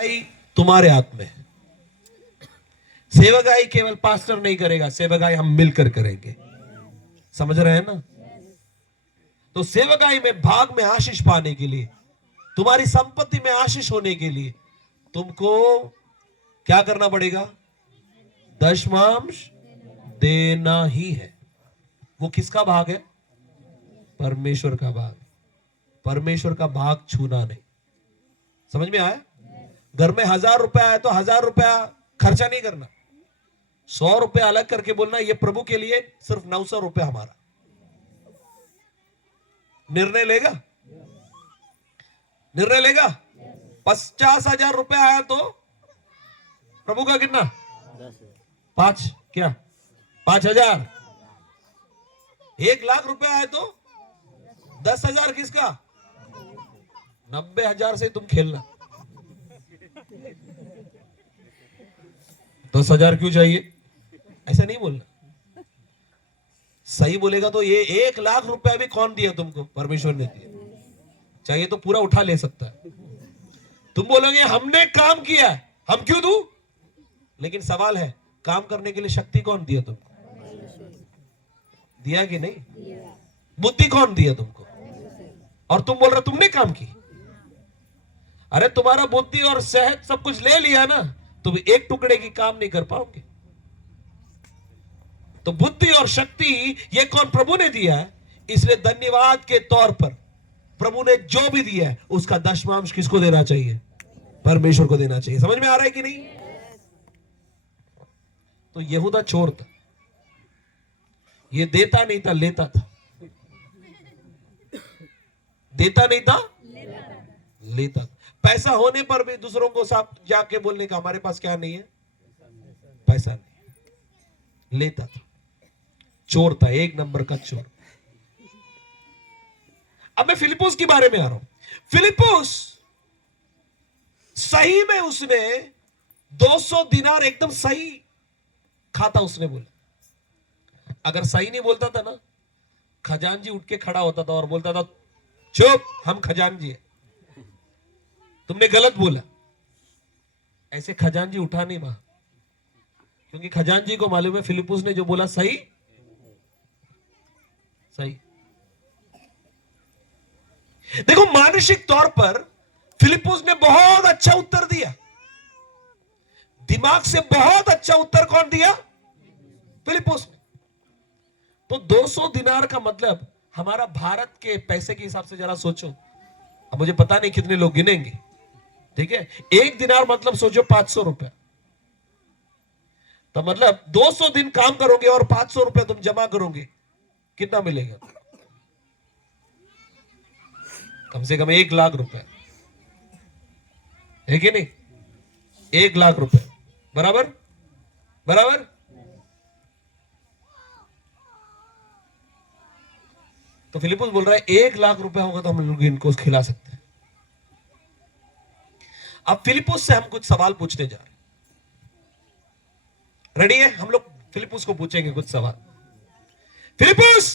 तुम्हारे हाथ में है। सेवकाई केवल पास्टर नहीं करेगा, सेवकाई हम मिलकर करेंगे। समझ रहे हैं ना? तो सेवकाई में भाग में आशीष पाने के लिए, तुम्हारी संपत्ति में आशीष होने के लिए तुमको क्या करना पड़ेगा? दशमांश देना ही है। वो किसका भाग है? परमेश्वर का भाग। परमेश्वर का भाग छूना नहीं। समझ में आया? घर में 1000 रुपया है तो 1000 रुपया खर्चा नहीं करना। 100 रुपया अलग करके बोलना ये प्रभु के लिए, सिर्फ 900 रुपया हमारा। निर्णय लेगा? निर्णय लेगा? 50,000 रुपया आया तो प्रभु का कितना? 5 क्या? 5,000। 1,00,000 रुपया आया तो 10,000 किसका? 90,000 से तुम खेलना। 10,000 क्यों चाहिए? ऐसा नहीं बोलना। सही बोलेगा तो ये 1,00,000 रुपया भी कौन दिया तुमको? परमेश्वर ने दिया। चाहिए तो पूरा उठा ले सकता है। तुम बोलोगे हमने काम किया, हम क्यों दूं? लेकिन सवाल है, काम करने के लिए शक्ति कौन दिया तुमको? दिया कि नहीं? बुद्धि कौन दिया तुमको? और तुम बोल रहे तुमने काम की। अरे तुम्हारा बुद्धि और सेहत सब कुछ ले लिया ना, तुम एक टुकड़े की काम नहीं कर पाओगे। तो बुद्धि और शक्ति ये कौन? प्रभु ने दिया है। इसलिए धन्यवाद के तौर पर प्रभु ने जो भी दिया है उसका दशमांश किसको देना चाहिए? परमेश्वर को देना चाहिए। समझ में आ रहा है कि नहीं? तो यहूदा चोर था, ये देता नहीं था, लेता था। देता नहीं था, लेता था। पैसा होने पर भी दूसरों को साफ जाके बोलने का हमारे पास क्या नहीं है? पैसा नहीं। लेता था, चोर था, एक नंबर का चोर। अब मैं फिलिप्पुस के बारे में आ रहा हूं। फिलिप्पुस सही में उसने 200 दिनार एकदम सही खाता उसने बोला। अगर सही नहीं बोलता था ना, खजानजी उठ के खड़ा होता था और बोलता था चुप, हम खजानजी है, तुमने गलत बोला। ऐसे खजानजी उठा नहीं वहां, क्योंकि खजानजी को मालूम है फिलिप्पुस ने जो बोला सही सही। देखो, मानसिक तौर पर फिलिप्पुस ने बहुत अच्छा उत्तर दिया। दिमाग से बहुत अच्छा उत्तर कौन दिया? फिलिप्पुस ने। तो 200 दिनार का मतलब हमारा भारत के पैसे के हिसाब से जरा सोचो। अब मुझे पता नहीं कितने लोग गिनेंगे, ठीक है? 1 दिनार मतलब सोचो 500 रुपया। तो मतलब 200 दिन काम करोगे और 500 रुपया तुम जमा करोगे, कितना मिलेगा? कम से कम 1,00,000 रुपया, है कि नहीं? 1,00,000 रुपया बराबर बराबर। तो फिलिप्पुस बोल रहा है 1,00,000 रुपया होगा तो हम लोग इनको खिला सकते हैं। अब फिलिप्पुस से हम कुछ सवाल पूछने जा रहे हैं। रेडी है? हम लोग फिलिप्पुस को पूछेंगे कुछ सवाल। फिलिप्पुस,